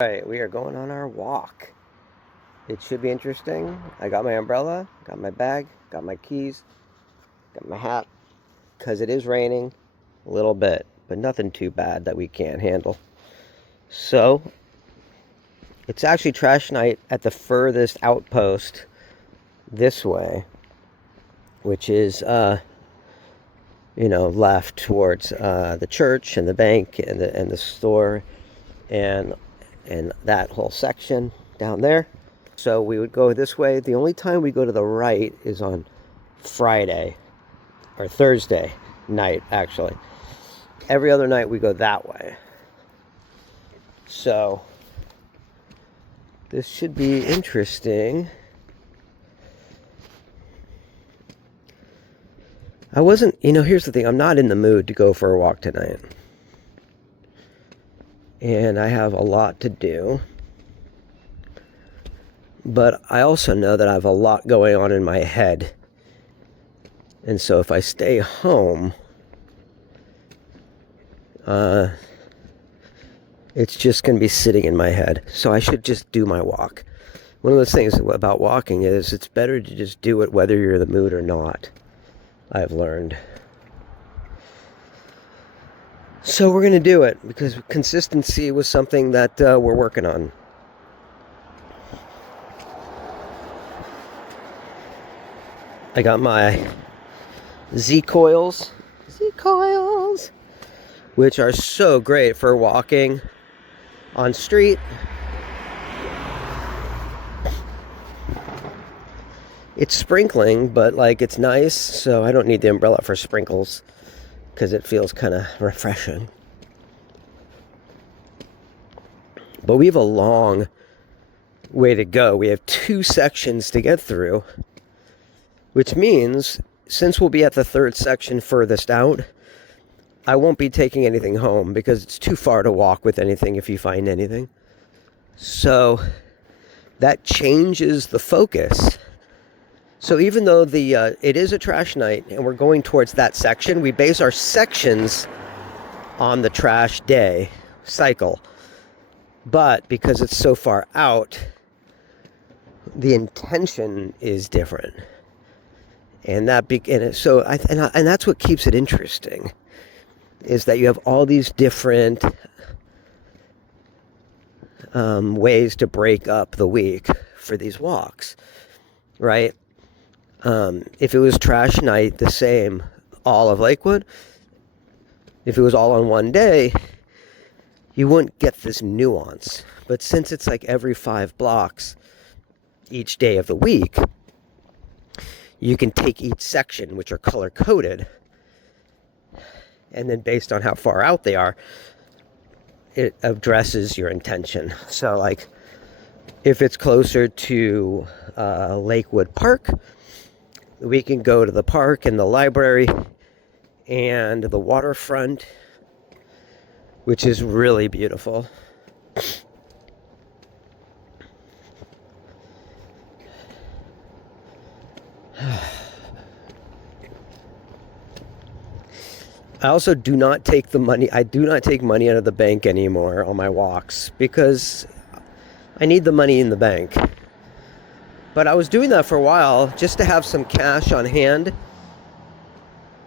Alright, we are going on our walk. It should be interesting. I got my umbrella, got my bag, got my keys, got my hat, because it is raining a little bit, but nothing too bad that we can't handle. So, it's actually trash night at the furthest outpost this way, which is, left towards the church and the bank and the store and that whole section down there. So we would go this way. The only time we go to the right is on Friday or Thursday night, actually. Every other night we go that way. So this should be interesting. Here's the thing. I'm not in the mood to go for a walk tonight. And I have a lot to do. But I also know that I have a lot going on in my head. And so if I stay home, it's just going to be sitting in my head. So I should just do my walk. One of those things about walking is it's better to just do it whether you're in the mood or not, I've learned. So we're going to do it because consistency was something that we're working on. I got my Z-coils, which are so great for walking on street. It's sprinkling, but it's nice, so I don't need the umbrella for sprinkles because it feels kind of refreshing. But we have a long way to go. We have 2 sections to get through, which means since we'll be at the 3rd section furthest out, I won't be taking anything home because it's too far to walk with anything if you find anything. So that changes the focus. So even though it is a trash night and we're going towards that section, we base our sections on the trash day cycle. But because it's so far out, the intention is different. And that's what keeps it interesting, is that you have all these different ways to break up the week for these walks, right? If it was trash night, the same, all of Lakewood, if it was all on one day, you wouldn't get this nuance. But since it's every 5 blocks each day of the week, you can take each section, which are color-coded, and then based on how far out they are, it addresses your intention. So, if it's closer to Lakewood Park, we can go to the park and the library and the waterfront, which is really beautiful. I also do not take money out of the bank anymore on my walks because I need the money in the bank. But I was doing that for a while just to have some cash on hand.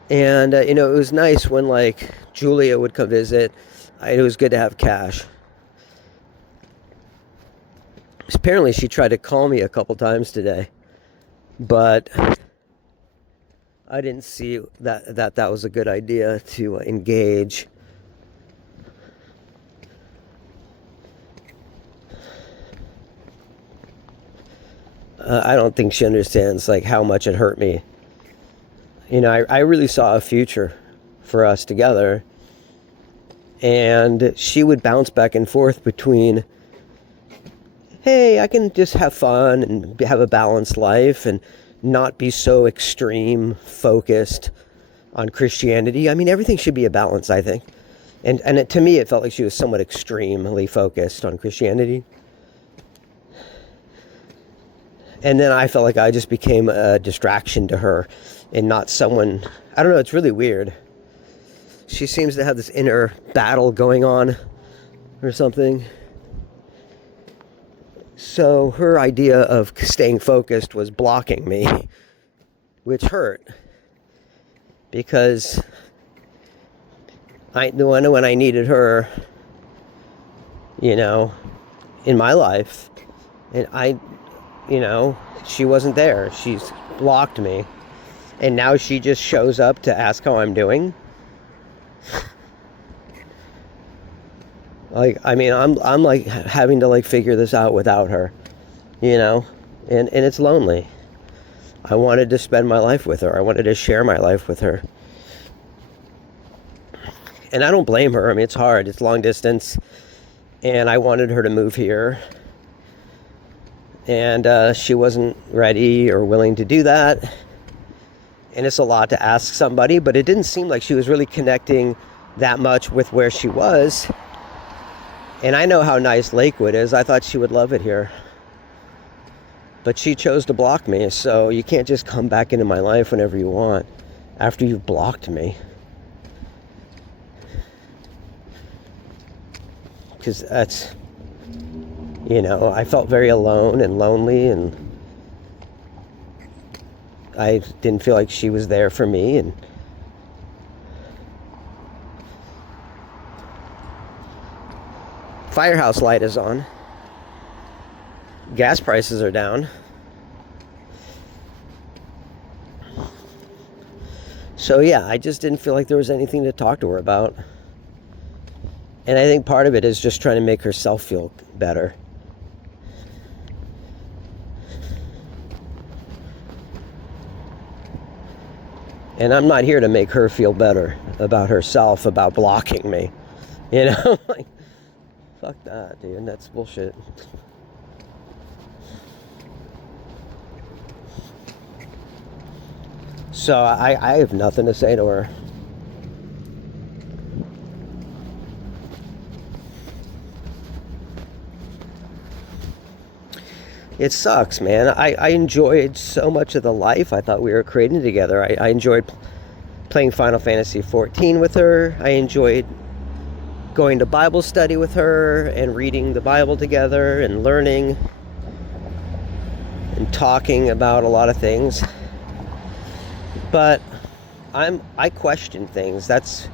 And, it was nice when, Julia would come visit. It was good to have cash. Apparently, she tried to call me a couple times today. But I didn't see that was a good idea to engage. I don't think she understands how much it hurt me. I really saw a future for us together, and she would bounce back and forth between, hey, I can just have fun and have a balanced life and not be so extreme focused on Christianity. I mean, everything should be a balance, I think. And to me, it felt like she was somewhat extremely focused on Christianity. And then I felt like I just became a distraction to her and not someone. I don't know, it's really weird. She seems to have this inner battle going on or something. So her idea of staying focused was blocking me, which hurt. Because I knew when I needed her, you know, in my life, and she wasn't there. She's blocked me. And now she just shows up to ask how I'm doing. Like, I mean, I'm like having to like figure this out without her, and it's lonely. I wanted to spend my life with her. I wanted to share my life with her. And I don't blame her. I mean, it's hard. It's long distance. And I wanted her to move here. And she wasn't ready or willing to do that. And it's a lot to ask somebody, but it didn't seem like she was really connecting that much with where she was. And I know how nice Lakewood is. I thought she would love it here. But she chose to block me, so you can't just come back into my life whenever you want after you've blocked me. Because that's, I felt very alone and lonely, and I didn't feel like she was there for me. And firehouse light is on. Gas prices are down. So yeah, I just didn't feel like there was anything to talk to her about. And I think part of it is just trying to make herself feel better. And I'm not here to make her feel better about herself, about blocking me. Like, fuck that, dude. That's bullshit. So I have nothing to say to her. It sucks, man. I enjoyed so much of the life I thought we were creating together. I enjoyed playing Final Fantasy 14 with her. I enjoyed going to Bible study with her and reading the Bible together and learning and talking about a lot of things. But I question things. That's,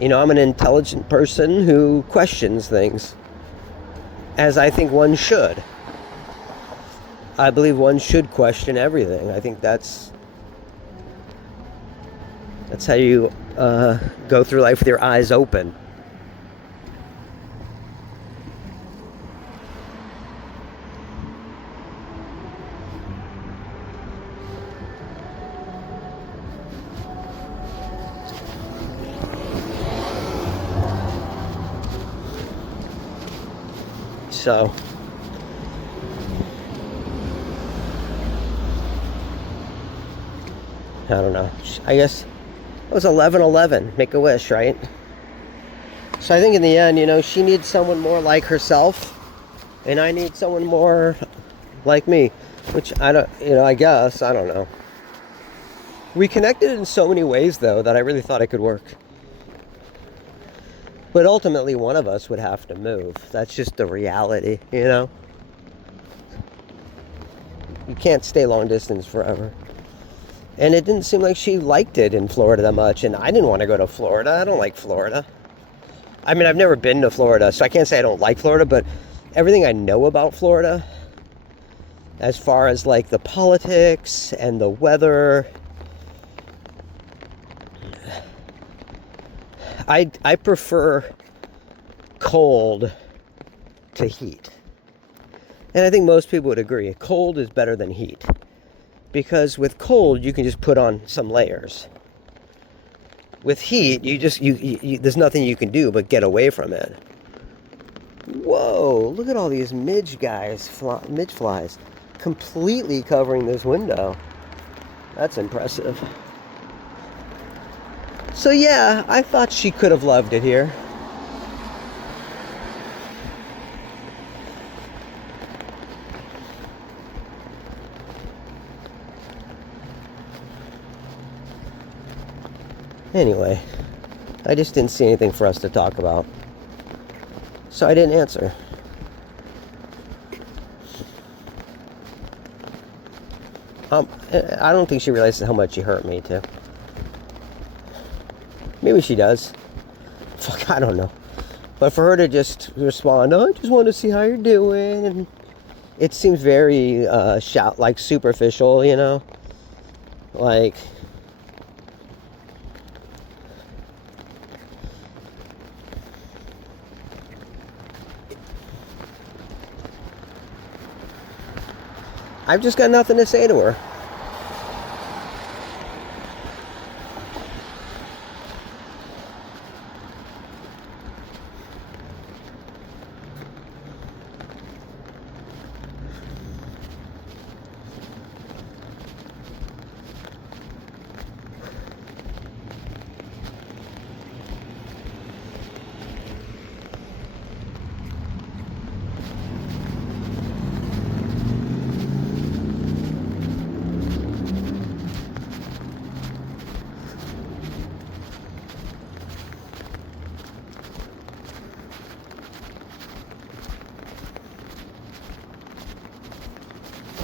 I'm an intelligent person who questions things, as I think one should. I believe one should question everything. I think that's how you go through life with your eyes open. So I don't know. I guess it was 11/11. Make a wish, right? So I think in the end, she needs someone more like herself, and I need someone more like me. Which I don't, I guess, I don't know. We connected in so many ways, though, that I really thought it could work. But ultimately, one of us would have to move. That's just the reality, You can't stay long distance forever. And it didn't seem like she liked it in Florida that much. And I didn't want to go to Florida. I don't like Florida. I mean, I've never been to Florida, so I can't say I don't like Florida. But everything I know about Florida, as far as like the politics and the weather, I prefer cold to heat. And I think most people would agree. Cold is better than heat. Because with cold, you can just put on some layers. With heat, you there's nothing you can do but get away from it. Whoa, look at all these midge flies, completely covering this window. That's impressive. So yeah, I thought she could have loved it here. Anyway, I just didn't see anything for us to talk about. So I didn't answer. I don't think she realizes how much she hurt me, too. Maybe she does. Fuck, I don't know. But for her to just respond, oh, I just want to see how you're doing, and it seems very like superficial, you know? Like, I've just got nothing to say to her.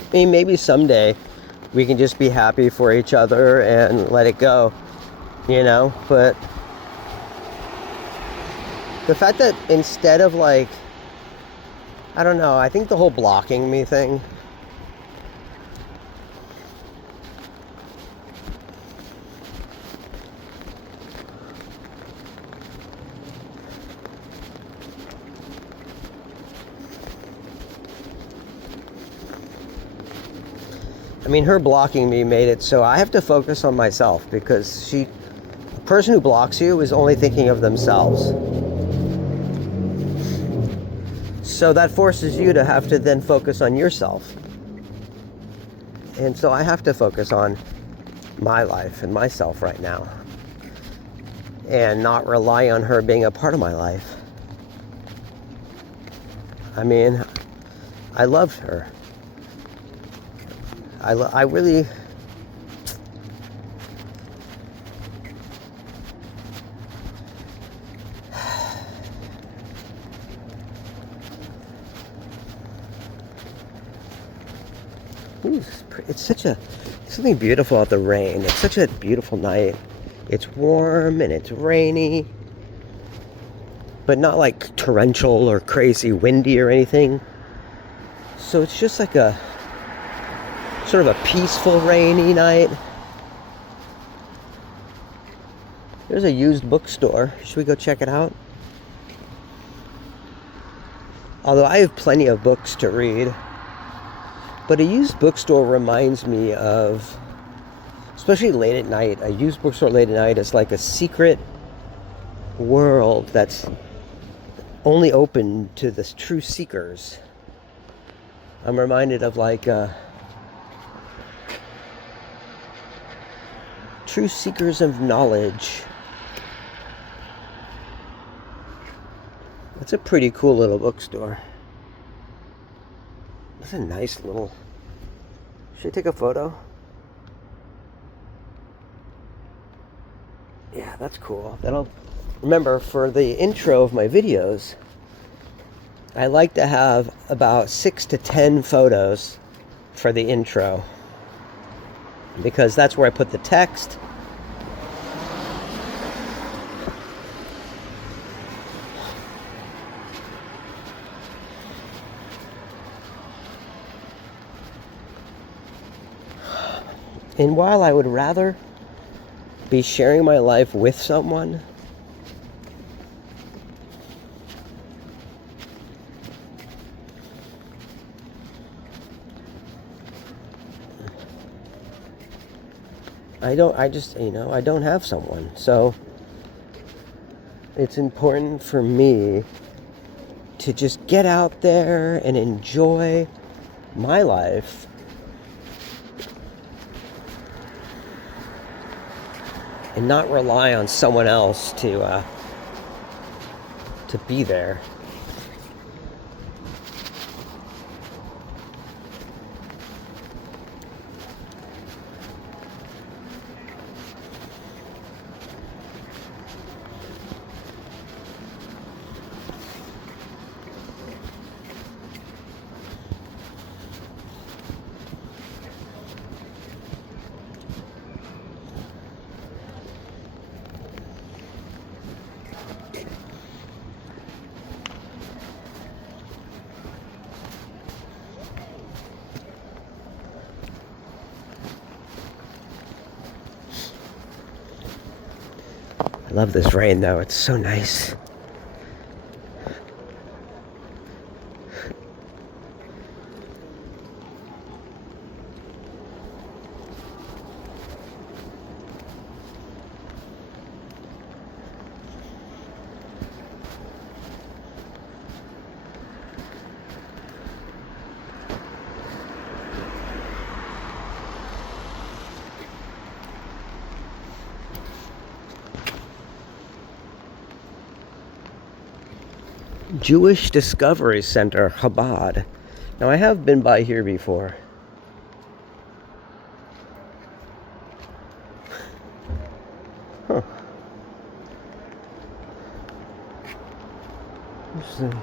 I mean, maybe someday we can just be happy for each other and let it go, you know? But the fact that instead of like, I don't know, I think the whole blocking me thing, I mean, her blocking me made it so I have to focus on myself, because the person who blocks you is only thinking of themselves. So that forces you to have to then focus on yourself. And so I have to focus on my life and myself right now, and not rely on her being a part of my life. I mean, I loved her. I really... It's something beautiful out the rain. It's such a beautiful night. It's warm and it's rainy, but not like torrential or crazy windy or anything. So it's just like a sort of a peaceful rainy night. There's a used bookstore. Should we go check it out? Although I have plenty of books to read. But a used bookstore reminds me of, especially late at night, a used bookstore late at night is like a secret world that's only open to the true seekers. I'm reminded of like true seekers of knowledge. It's a pretty cool little bookstore. It's a nice little... Should I take a photo? Yeah, that's cool. That'll... Remember, for the intro of my videos, I like to have about 6 to 10 photos for the intro, because that's where I put the text. And while I would rather be sharing my life with someone, I don't have someone. So it's important for me to just get out there and enjoy my life. And not rely on someone else to be there. I love this rain though, it's so nice. Jewish Discovery Center, Chabad. Now, I have been by here before. Huh. Interesting.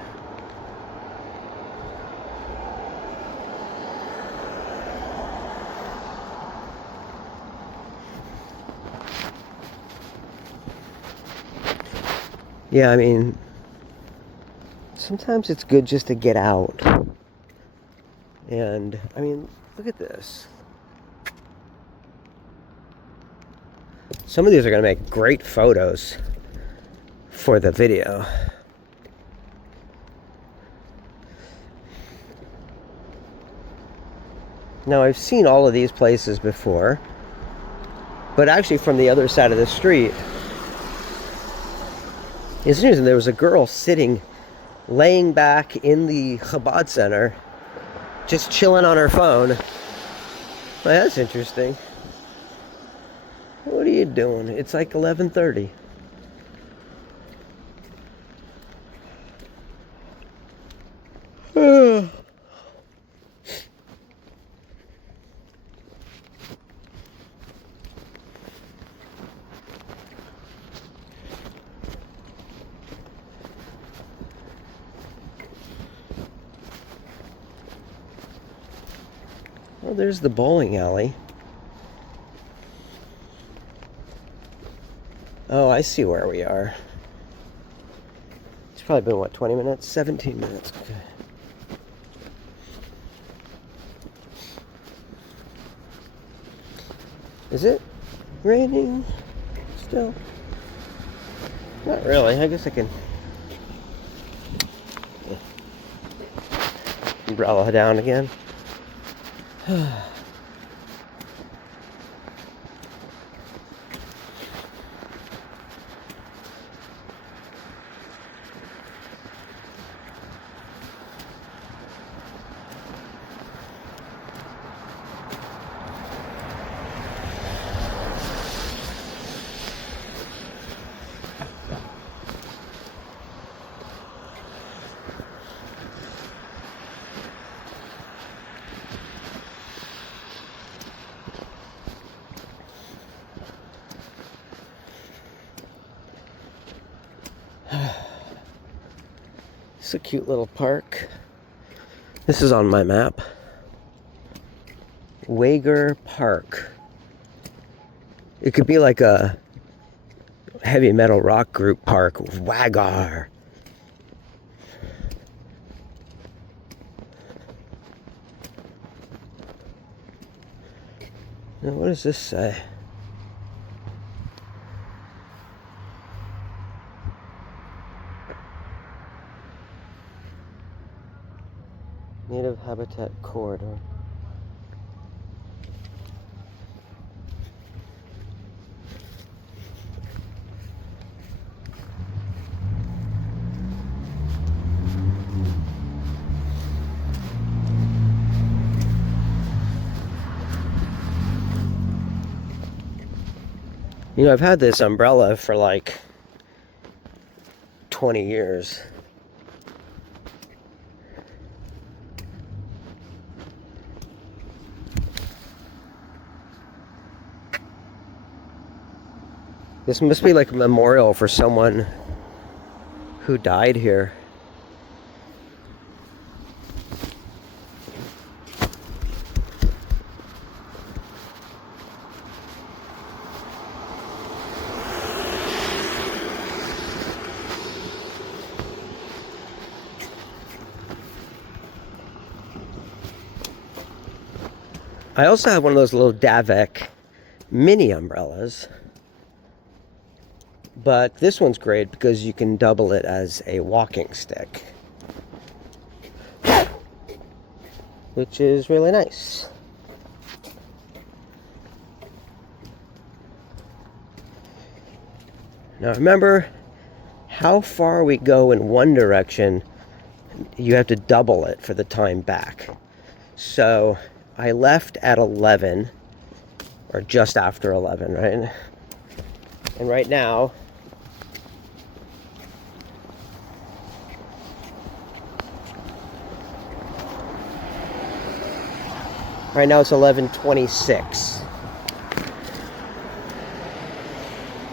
Yeah, I mean, sometimes it's good just to get out. And, I mean, look at this. Some of these are going to make great photos for the video. Now, I've seen all of these places before, but actually from the other side of the street. It's interesting, there was a girl sitting, laying back in the Chabad Center, just chilling on her phone. Well, that's interesting. What are you doing? It's like 11:30. Well, there's the bowling alley. Oh, I see where we are. It's probably been, what, 20 minutes? 17 minutes. Okay. Is it raining still? Not really. I guess I can umbrella down again. It's a cute little park. This is on my map. Wager Park. It could be like a heavy metal rock group park. Wagar. Now, what does this say? Native Habitat Corridor. You know, I've had this umbrella for like 20 years. This must be like a memorial for someone who died here. I also have one of those little Davek mini umbrellas. But this one's great because you can double it as a walking stick, which is really nice. Now remember, how far we go in one direction, you have to double it for the time back. So I left at 11, or just after 11, right? And right now, it's 11:26.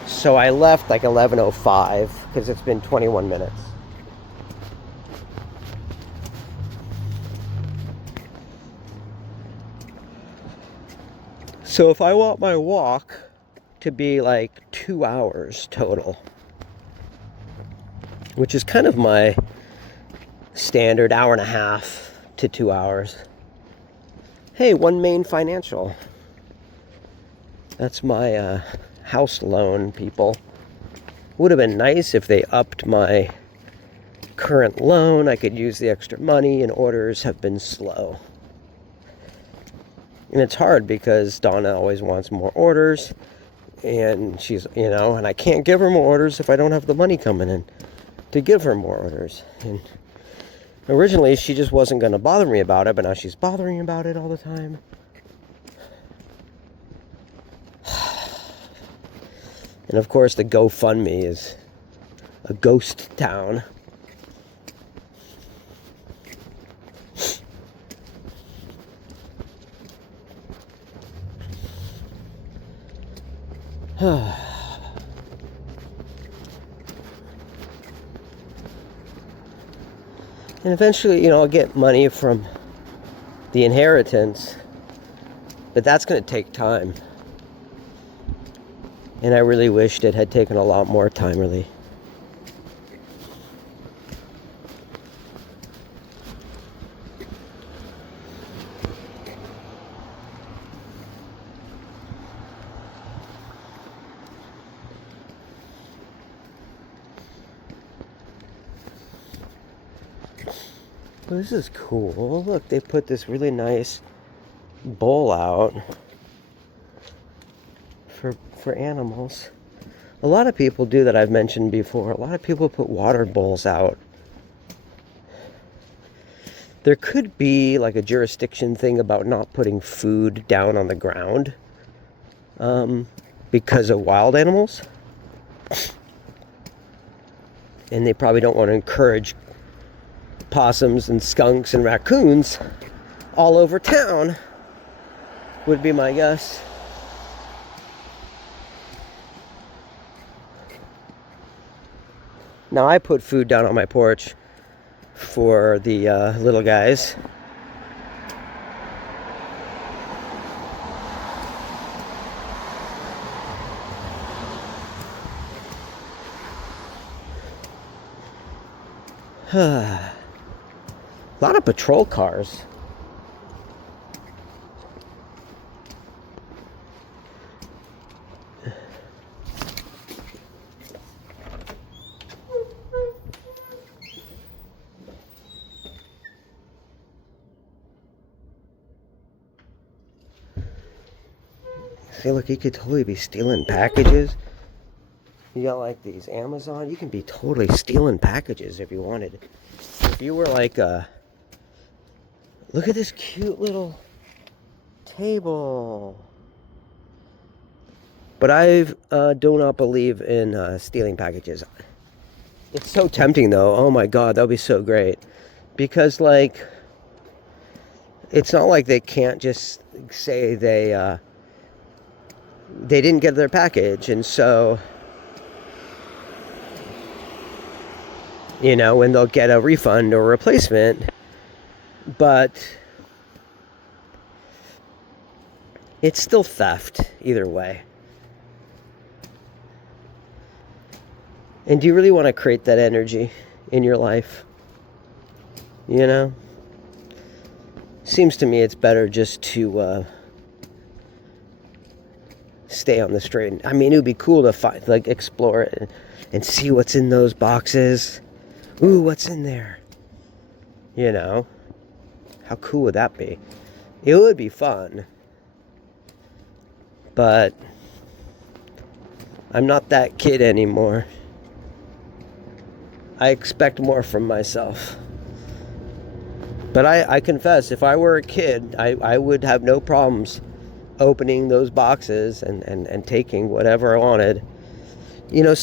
So I left like 11:05 because it's been 21 minutes. So if I want my walk to be like 2 hours total, which is kind of my standard hour and a half to 2 hours. Hey, One Main Financial. That's my house loan, people. Would have been nice if they upped my current loan. I could use the extra money, and orders have been slow. And it's hard because Donna always wants more orders, and she's, and I can't give her more orders if I don't have the money coming in to give her more orders. And originally she just wasn't going to bother me about it, but now she's bothering me about it all the time. And of course the GoFundMe is a ghost town. And eventually, I'll get money from the inheritance, but that's going to take time. And I really wished it had taken a lot more time, really. Well, this is cool. Look, they put this really nice bowl out for animals. A lot of people do that, I've mentioned before. A lot of people put water bowls out. There could be like a jurisdiction thing about not putting food down on the ground because of wild animals. And they probably don't want to encourage possums and skunks and raccoons all over town, would be my guess. Now I put food down on my porch for the little guys. A lot of patrol cars. See, look, you could totally be stealing packages. You got like these Amazon, you can be totally stealing packages if you wanted. If you were like look at this cute little table. But I do not believe in stealing packages. It's so tempting though. Oh my God, that would be so great. Because like, it's not like they can't just say they didn't get their package, and so and they'll get a refund or a replacement, but it's still theft either way. And do you really want to create that energy in your life? Seems to me it's better just to stay on the straight. I mean, it would be cool to find, like, explore it and see what's in those boxes. Ooh, what's in there? You know, how cool would that be? It would be fun. But I'm not that kid anymore. I expect more from myself. But I confess, if I were a kid, I would have no problems opening those boxes and taking whatever I wanted. You know,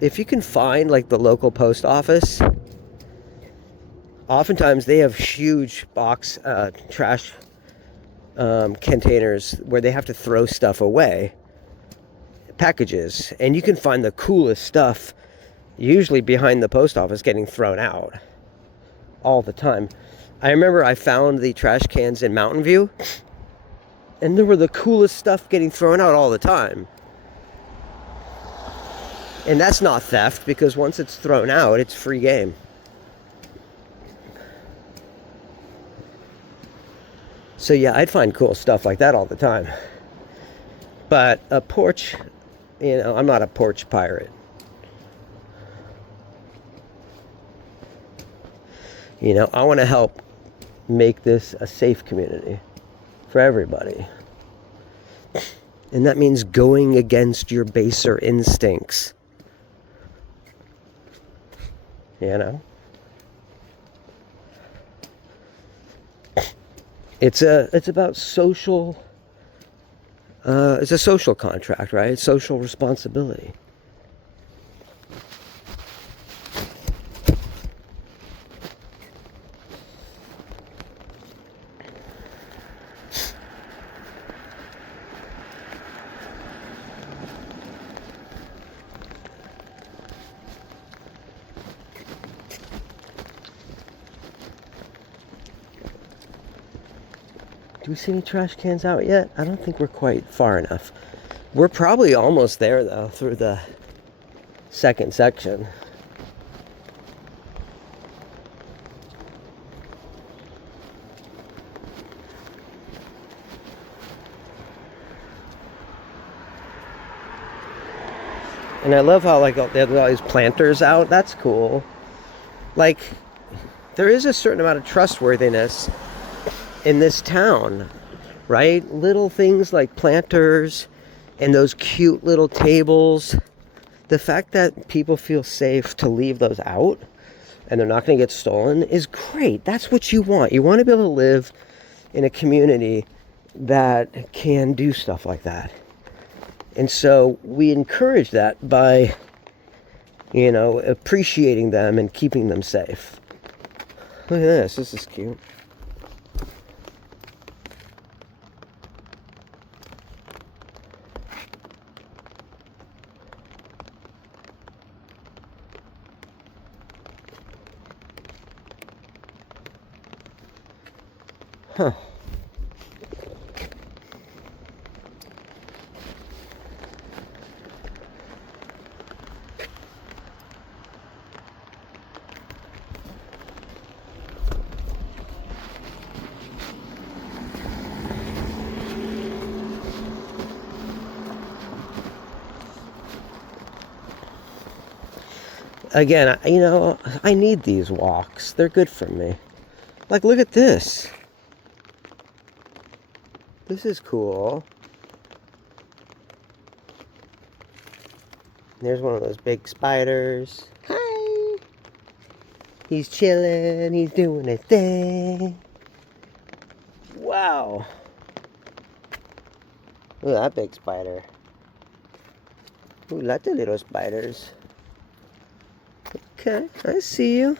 if you can find like the local post office, oftentimes they have huge trash containers where they have to throw stuff away, packages, and you can find the coolest stuff usually behind the post office getting thrown out all the time. I remember I found the trash cans in Mountain View, and there were the coolest stuff getting thrown out all the time. And that's not theft, because once it's thrown out, it's free game. So yeah, I'd find cool stuff like that all the time. But a porch, you know, I'm not a porch pirate. You know, I want to help make this a safe community for everybody. And that means going against your baser instincts. You know? It's about social, it's a social contract, right? It's social responsibility. Do we see any trash cans out yet? I don't think we're quite far enough. We're probably almost there, though, through the second section. And I love how, like, they have all these planters out. That's cool. Like, there is a certain amount of trustworthiness in this town, right? Little things like planters and those cute little tables. The fact that people feel safe to leave those out and they're not going to get stolen is great. That's what you want. You want to be able to live in a community that can do stuff like that. And so we encourage that by, you know, appreciating them and keeping them safe. Look at this. This is cute. Huh. Again, you know, I need these walks. They're good for me. Like, look at this. This is cool. There's one of those big spiders. Hi! He's chilling. He's doing his thing. Wow. Look at that big spider. Ooh, lots of little spiders. Okay, I see you.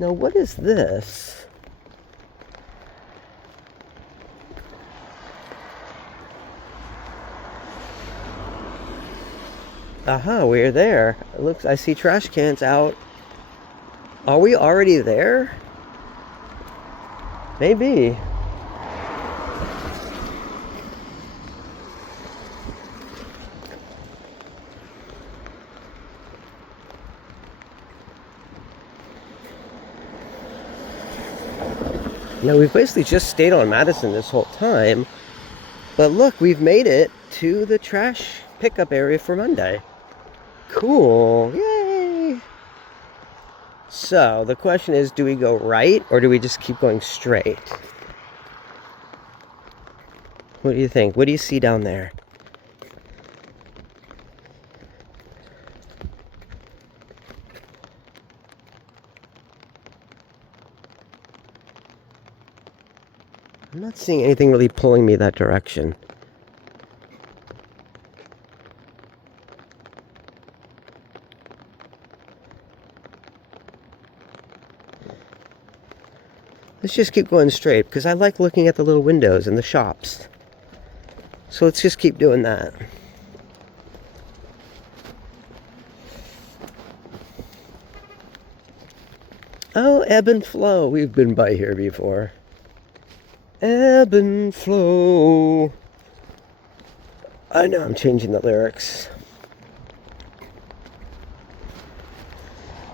Now, what is this? Aha, we're there. It looks, I see trash cans out. Are we already there? Maybe. Now, we've basically just stayed on Madison this whole time. But look, we've made it to the trash pickup area for Monday. Cool. Yay! So, the question is, do we go right or do we just keep going straight? What do you think? What do you see down there? I'm not seeing anything really pulling me that direction. Let's just keep going straight, because I like looking at the little windows in the shops. So let's just keep doing that. Oh, ebb and flow. We've been by here before. Ebb and flow. I know I'm changing the lyrics.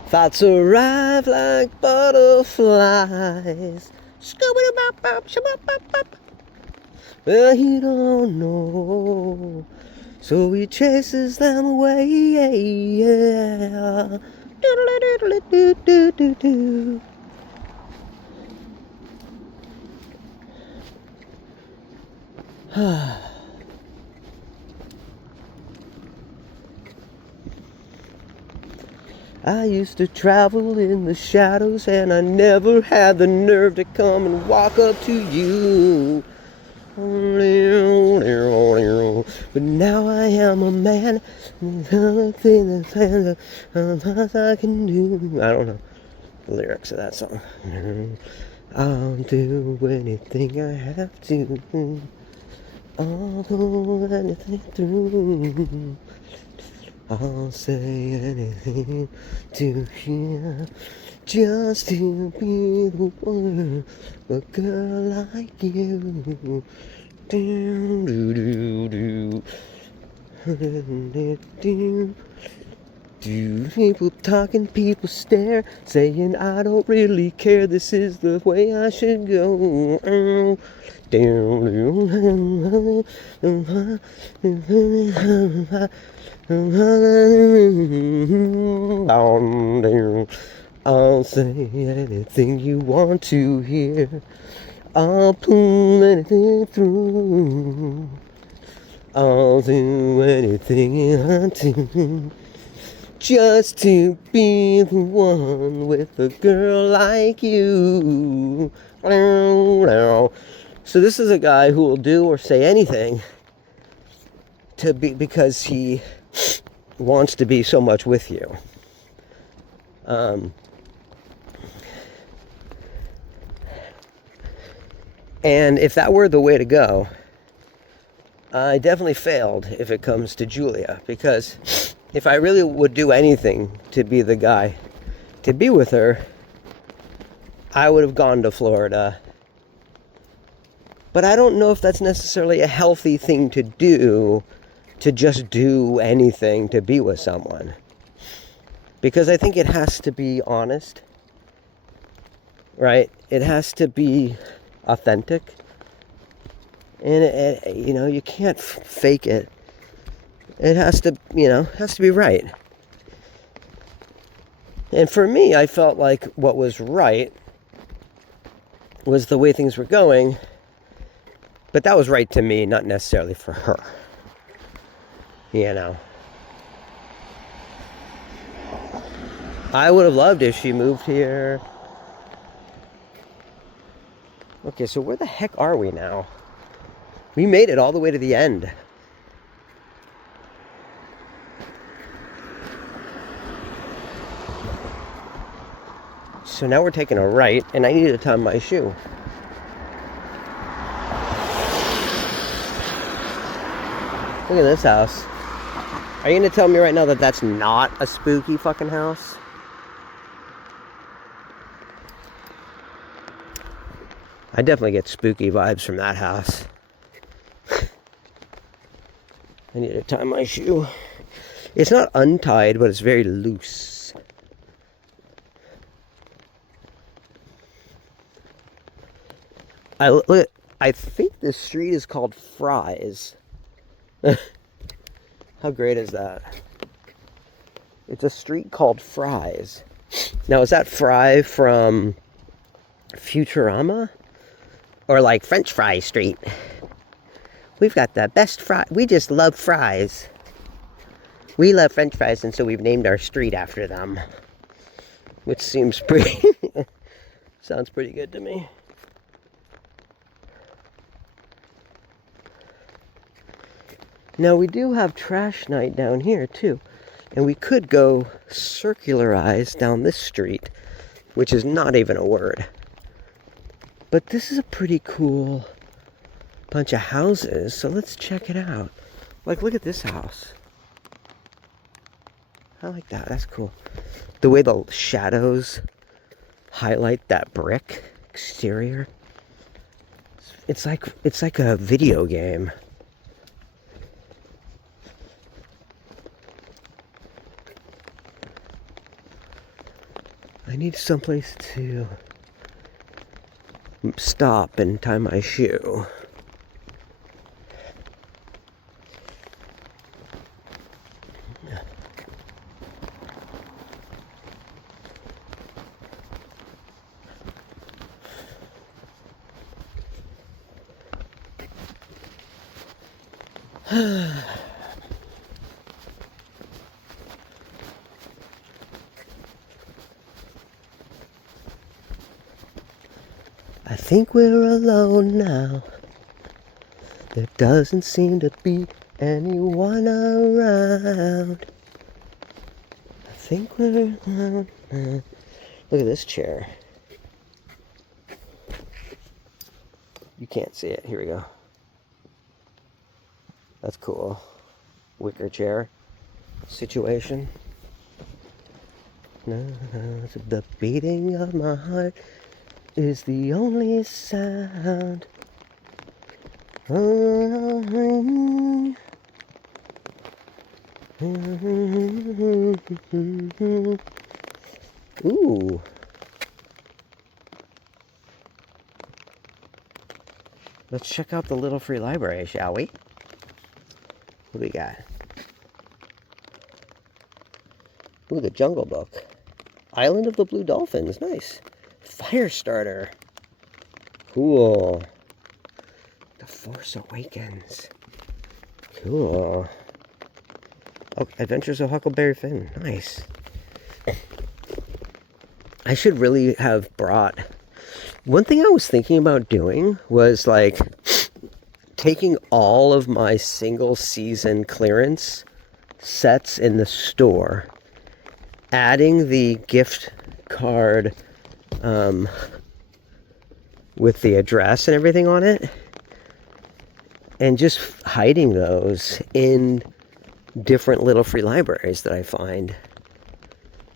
Thoughts arrive like butterflies. Well, he don't know, so he chases them away. Yeah. Do-do-do-do-do-do-do. I used to travel in the shadows, and I never had the nerve to come and walk up to you. But now I am a man, and I can do. I don't know the lyrics of that song. I'll do anything I have to. I'll do anything through. I'll say anything to hear, just to be the one, a girl like you. Do do do do do. Do people talking, people stare, saying I don't really care. This is the way I should go. I'll say anything you want to hear. I'll pull anything through. I'll do anything I do, just to be the one with a girl like you. So this is a guy who will do or say anything to be, because he wants to be so much with you. And if that were the way to go, I definitely failed if it comes to Julia, because if I really would do anything to be the guy to be with her, I would have gone to Florida. But I don't know if that's necessarily a healthy thing to do, to just do anything to be with someone. Because I think it has to be honest, right? It has to be authentic. And, you can't fake it. It has to, has to be right. And for me, I felt like what was right was the way things were going. But that was right to me, not necessarily for her. I would have loved if she moved here. Okay, so where the heck are we now? We made it all the way to the end. So now we're taking a right, and I need to tie my shoe. Look at this house. Are you going to tell me right now that that's not a spooky fucking house? I definitely get spooky vibes from that house. I need to tie my shoe. It's not untied, but it's very loose. look. I think this street is called Fry's. How great is that? It's a street called Fry's. Now, is that Fry from Futurama? Or like French Fry Street? We've got the best fry. We just love fries. We love French fries, and so we've named our street after them. Which seems pretty... sounds pretty good to me. Now, we do have trash night down here, too. And we could go circularize down this street, which is not even a word. But this is a pretty cool bunch of houses, so let's check it out. Like, look at this house. I like that. That's cool. The way the shadows highlight that brick exterior. It's like a video game. I need someplace to stop and tie my shoe. I think we're alone now. There doesn't seem to be anyone around. I think we're alone now. Look at this chair. You can't see it. Here we go. That's cool. Wicker chair situation. No, the beating of my heart is the only sound. Ooh. Let's check out the Little Free Library, shall we? What do we got? Ooh, the Jungle Book. Island of the Blue Dolphins. Nice. Fire starter. Cool. The Force Awakens. Cool. Oh, Adventures of Huckleberry Finn. Nice. I should really have brought... One thing I was thinking about doing was like taking all of my single season clearance sets in the store, adding the gift card with the address and everything on it, and just hiding those in different Little Free Libraries that I find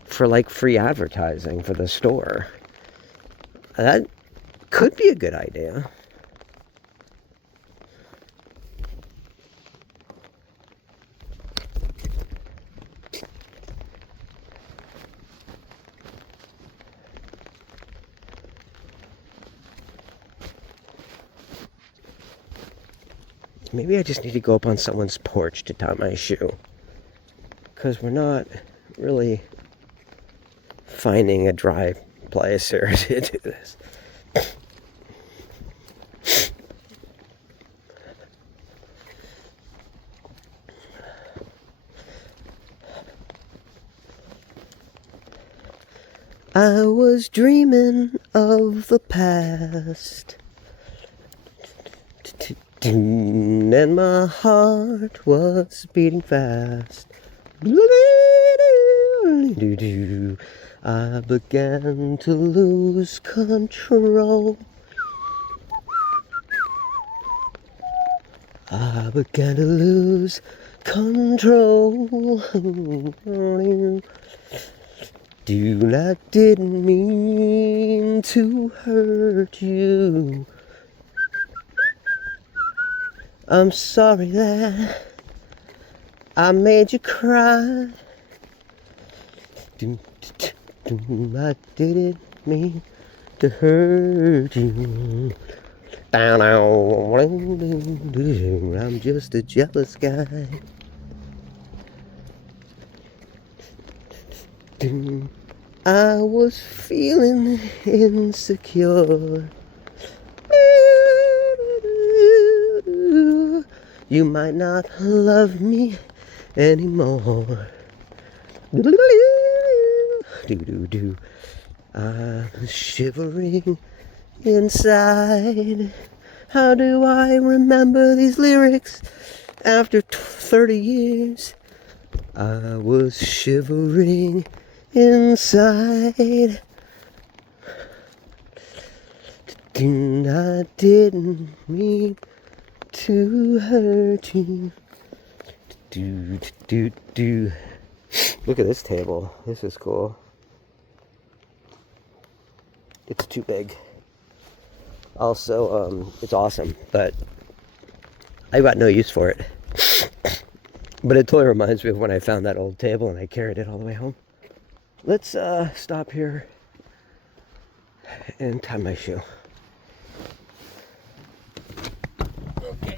for like free advertising for the store. That could be a good idea. Maybe I just need to go up on someone's porch to tie my shoe, because we're not really finding a dry place here to do this. I was dreaming of the past, and my heart was beating fast. I began to lose control. I began to lose control. Dude, I didn't mean to hurt you. I'm sorry that I made you cry. I didn't mean to hurt you. I'm just a jealous guy. I was feeling insecure. You might not love me anymore. I'm shivering inside. How do I remember these lyrics after 30 years? I was shivering inside. I didn't mean to hurt you. Look at this table. This is cool. It's too big. Also, it's awesome, but I got no use for it. But it totally reminds me of when I found that old table and I carried it all the way home. Let's stop here and tie my shoe. Okay.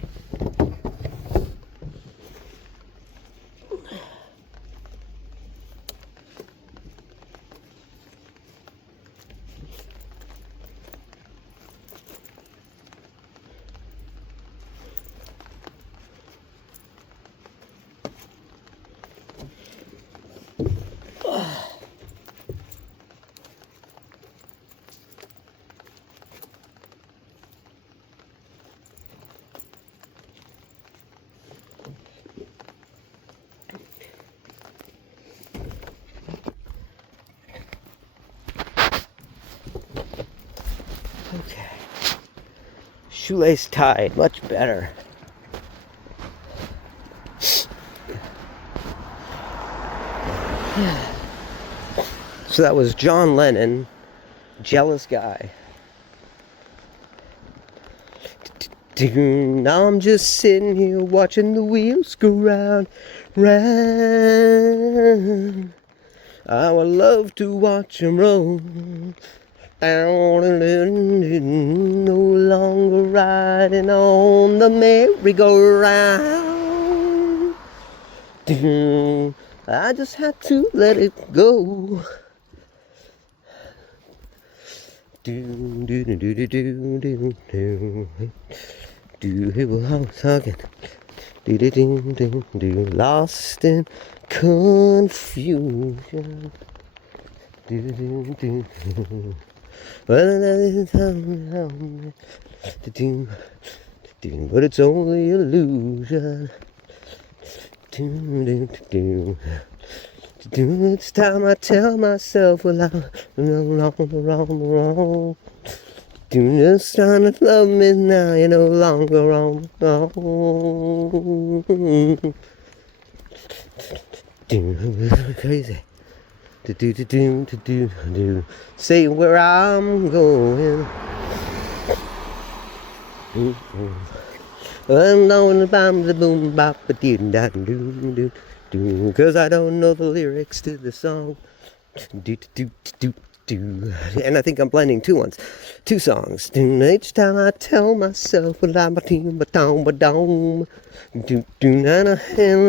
Okay. Shoelace tied, much better. So that was John Lennon, Jealous Guy. Now I'm just sitting here watching the wheels go round, round. I would love to watch them roll. No longer riding on the merry-go-round. I just had to let it go. I was talking. Lost in confusion. But it's only illusion. It's time I tell myself, well, I'm wrong. Just trying to love me now, you're no longer wrong. Crazy. Say where I'm going. I'm knowing about the boom bop a doo da doo doo, 'cause I don't know the lyrics to the song. And I think I'm blending two songs. Each time I tell myself, well, I'm a team, but down, and the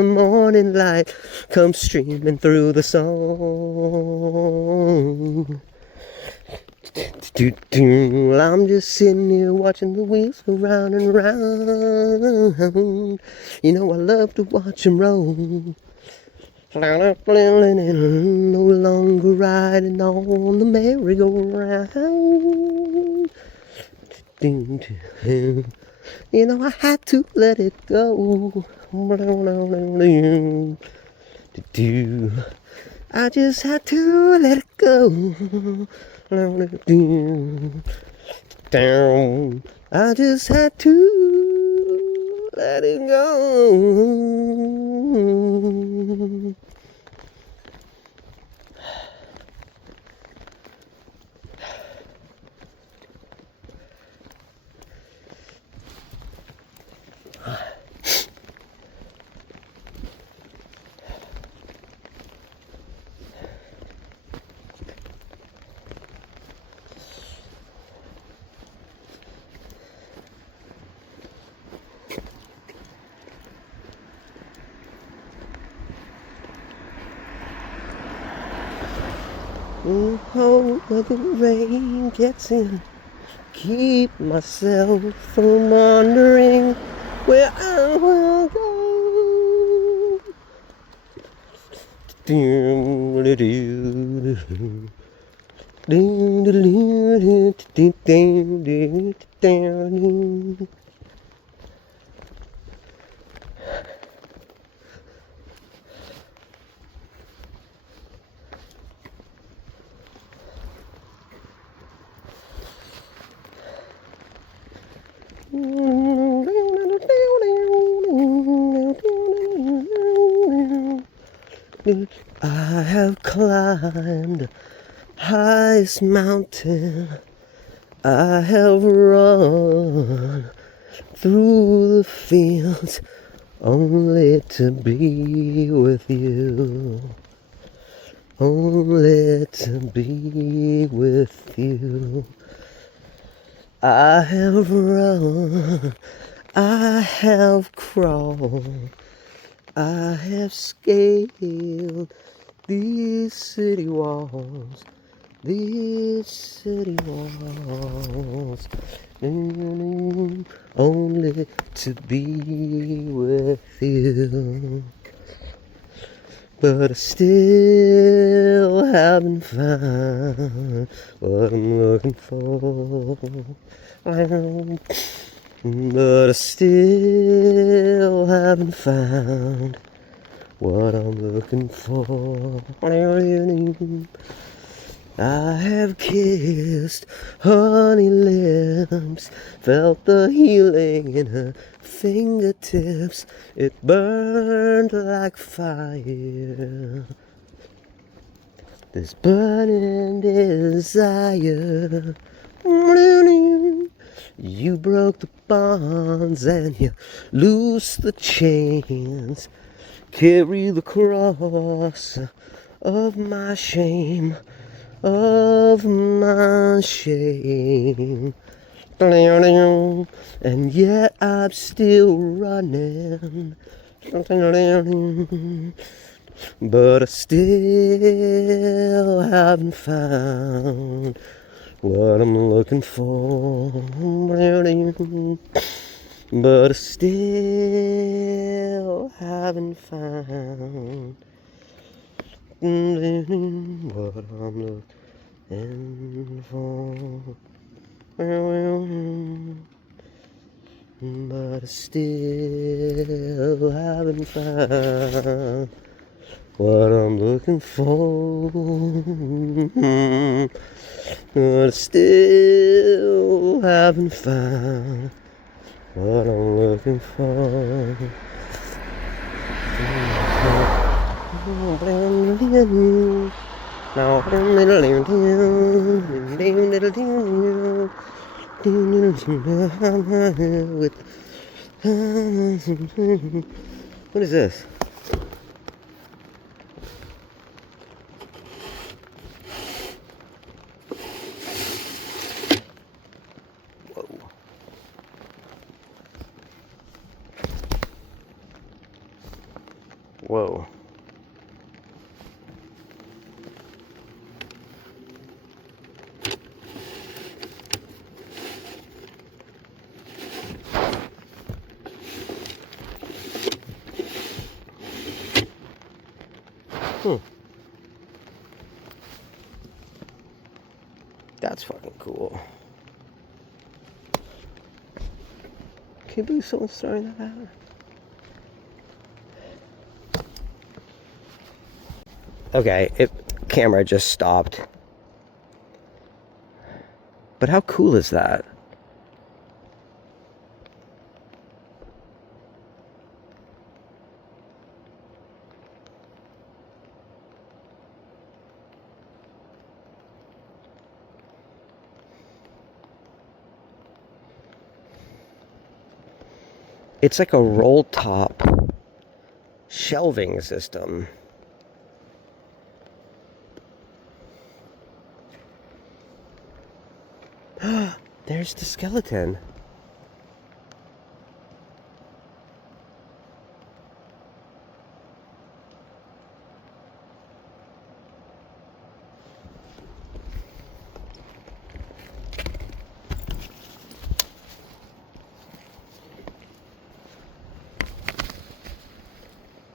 morning light comes streaming through the song. Well, I'm just sitting here watching the wheels go round and round. You know I love to watch them roll. No longer riding on the merry-go-round. You know I had to let it go. I just had to let it go. I just had to let it go. Hope the rain gets in. Keep myself from wondering where I will go. I have climbed highest mountain. I have run through the fields only to be with you. Only to be with you. I have run, I have crawled, I have scaled these city walls, only to be with you. But I still haven't found what I'm looking for. But I still haven't found what I'm looking for. I have kissed honey lips, felt the healing in her fingertips. It burned like fire, this burning desire. You broke the bonds and you loosed the chains. Carry the cross of my shame, of my shame. And yet I'm still running. But I still haven't found what I'm looking for. But I still haven't found what I'm looking for. But I still haven't found what I'm looking for. But I still haven't found what I'm looking for. What is this? Whoa. That's fucking cool. Can you believe someone's throwing that out? Okay, camera just stopped. But how cool is that? It's like a roll top shelving system. There's the skeleton.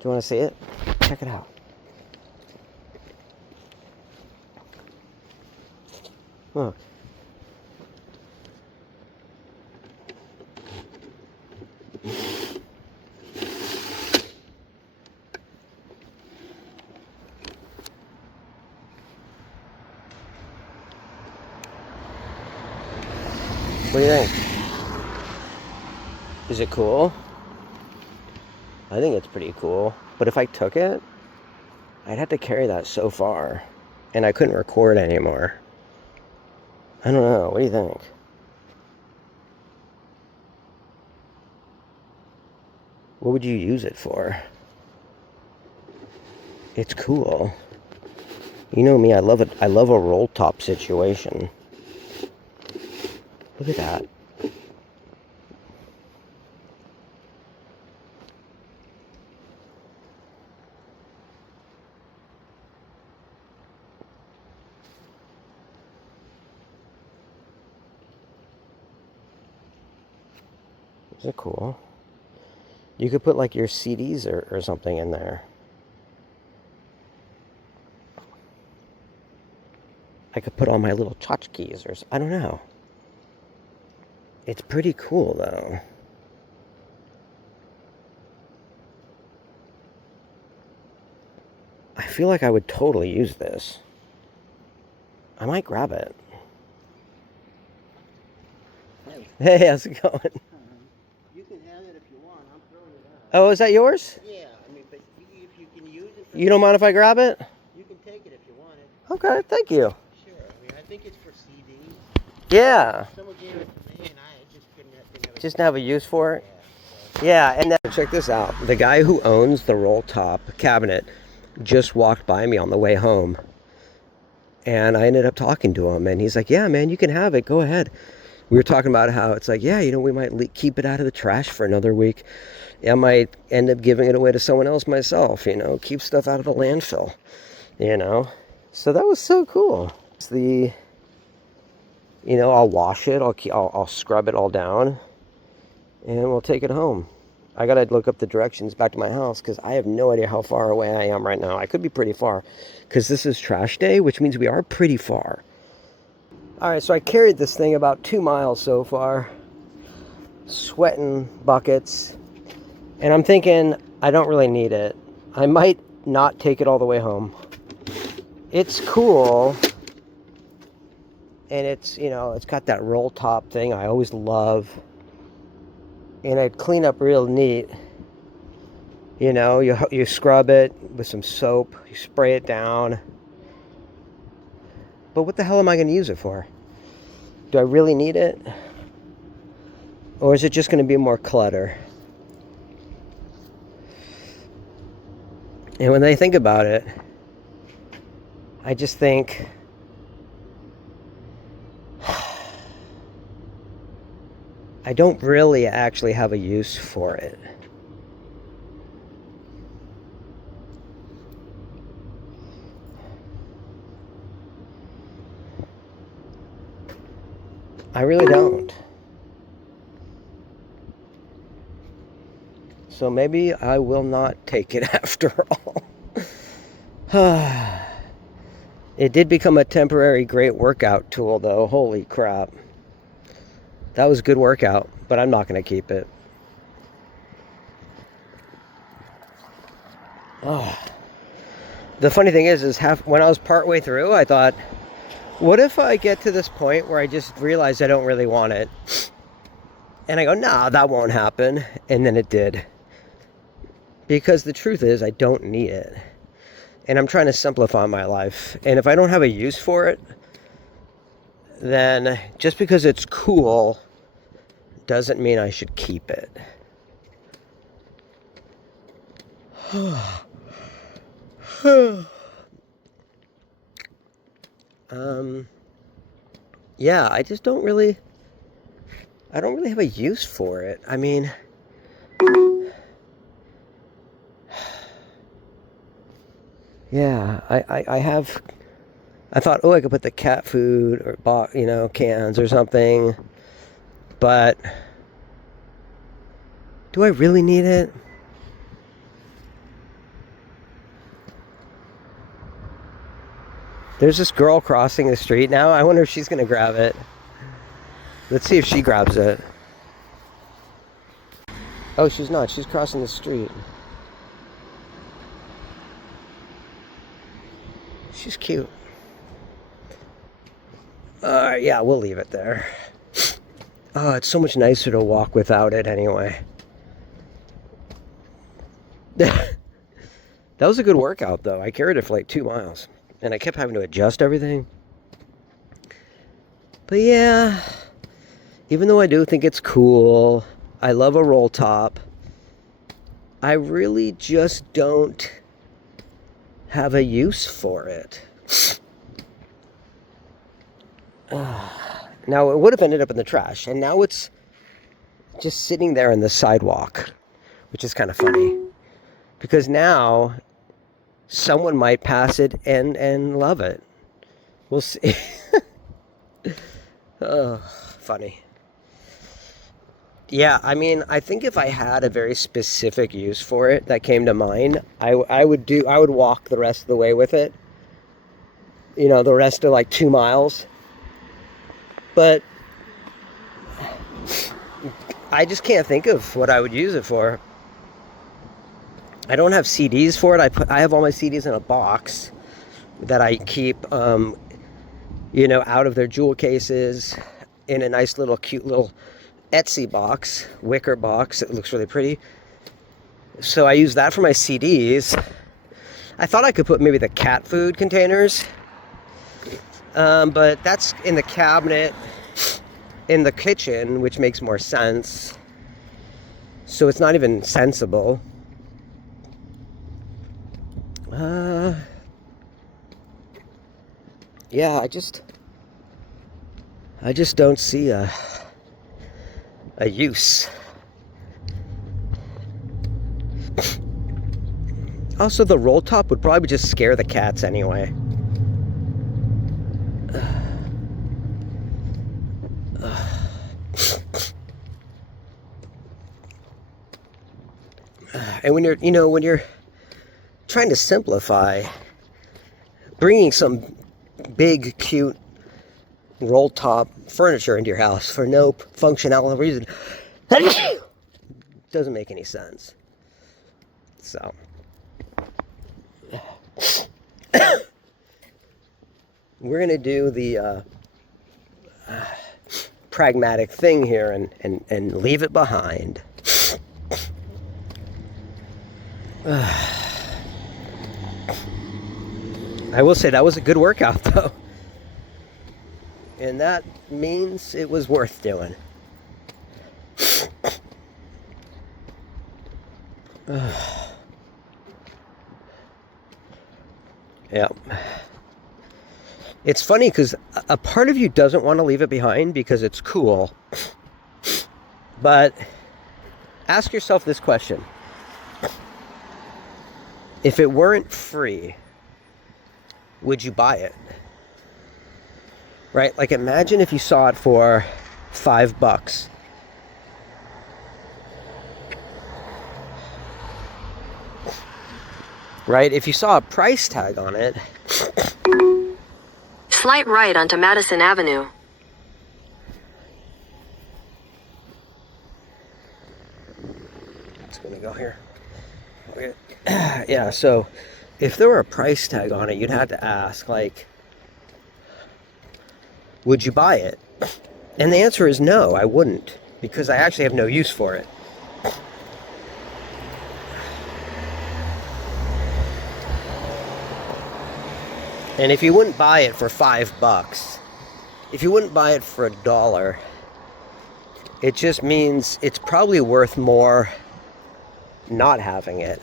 you want to see it? Check it out. Look. What do you think? Is it cool? I think it's pretty cool. But if I took it, I'd have to carry that so far. And I couldn't record anymore. I don't know. What do you think? What would you use it for? It's cool. You know me, I love it. I love a roll top situation. Look at that. Is it cool? You could put like your CDs or something in there. I could put all my little tchotchkes or I don't know. It's pretty cool though. I feel like I would totally use this. I might grab it. Hey, how's it going? You can have it if you want. I'm throwing it out. Oh, is that yours? Yeah, I mean, but if you can use it. You don't mind if I grab it? You can take it if you want it. Okay, thank you. Sure. I mean, I think it's for CDs. Yeah. Someone gave it to me, and I just didn't have Just have a use for it? Yeah, so. Yeah, and then check this out. The guy who owns the roll top cabinet just walked by me on the way home. And I ended up talking to him, and he's like, yeah, man, you can have it. Go ahead. We were talking about how it's like, yeah, you know, we might keep it out of the trash for another week. I might end up giving it away to someone else myself, you know, keep stuff out of the landfill, you know. So that was so cool. It's the, you know, I'll wash it, I'll scrub it all down, and we'll take it home. I gotta look up the directions back to my house because I have no idea how far away I am right now. I could be pretty far because this is trash day, which means we are pretty far. All right, so I carried this thing about 2 miles so far, sweating buckets, and I'm thinking I don't really need it. I might not take it all the way home. It's cool, and it's, you know, it's got that roll top thing I always love. And I'd clean up real neat. You know, you scrub it with some soap, you spray it down. But what the hell am I going to use it for? Do I really need it? Or is it just going to be more clutter? And when I think about it, I just think, I don't really actually have a use for it. I really don't. So maybe I will not take it after all. It did become a temporary great workout tool though. Holy crap. That was a good workout, but I'm not going to keep it. Oh. The funny thing is when I was partway through, I thought, what if I get to this point where I just realize I don't really want it? And I go, nah, that won't happen. And then it did. Because the truth is, I don't need it. And I'm trying to simplify my life. And if I don't have a use for it, then just because it's cool doesn't mean I should keep it. Yeah, I just don't really have a use for it. I mean, yeah, I thought, oh, I could put the cat food or, you know, cans or something, but do I really need it? There's this girl crossing the street now. I wonder if she's going to grab it. Let's see if she grabs it. Oh, she's not. She's crossing the street. She's cute. Yeah, we'll leave it there. Oh, it's so much nicer to walk without it anyway. That was a good workout, though. I carried it for like 2 miles. And I kept having to adjust everything. But yeah, even though I do think it's cool, I love a roll top, I really just don't have a use for it. Now, it would have ended up in the trash, and now it's just sitting there on the sidewalk, which is kind of funny. Because now, someone might pass it and love it. We'll see. Oh, funny. Yeah, I mean, I think if I had a very specific use for it that came to mind, I would walk the rest of the way with it. You know, the rest of like 2 miles. But I just can't think of what I would use it for. I don't have CDs for it. I have all my CDs in a box that I keep, you know, out of their jewel cases in a nice little cute little Etsy box, wicker box. It looks really pretty. So I use that for my CDs. I thought I could put maybe the cat food containers, but that's in the cabinet in the kitchen, which makes more sense. So it's not even sensible. Yeah, I just don't see a use. Also, the roll top would probably just scare the cats anyway. And when you're trying to simplify, bringing some big, cute roll top furniture into your house for no functional reason doesn't make any sense. So we're gonna do the pragmatic thing here and leave it behind. I will say that was a good workout, though. And that means it was worth doing. Yeah. It's funny because a part of you doesn't want to leave it behind because it's cool. But ask yourself this question. If it weren't free, would you buy it? Right? Like, imagine if you saw it for $5. Right? If you saw a price tag on it. Slight right onto Madison Avenue. It's gonna go here. Okay. Yeah, so if there were a price tag on it, you'd have to ask, like, would you buy it? And the answer is no, I wouldn't, because I actually have no use for it. And if you wouldn't buy it for $5, if you wouldn't buy it for $1, it just means it's probably worth more not having it.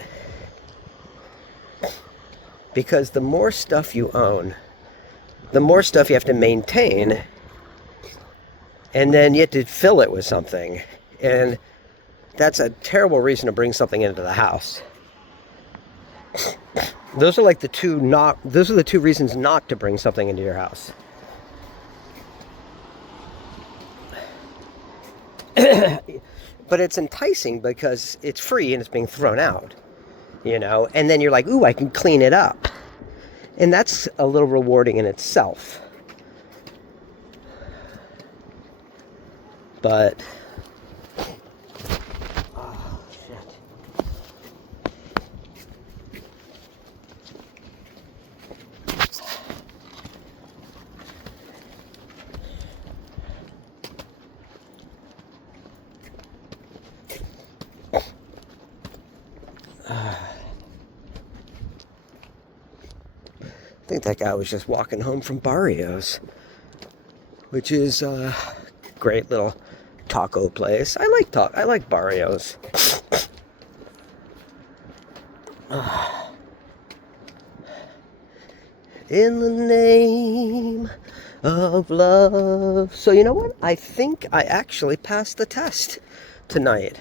Because the more stuff you own, the more stuff you have to maintain, and then you have to fill it with something. And that's a terrible reason to bring something into the house. Those are the two reasons not to bring something into your house. But it's enticing because it's free and it's being thrown out, you know, and then you're like, ooh, I can clean it up. And that's a little rewarding in itself. But, oh, shit. I think that guy was just walking home from Barrios, which is a great little taco place. I like Barrios. In the name of love. So you know what? I think I actually passed the test tonight.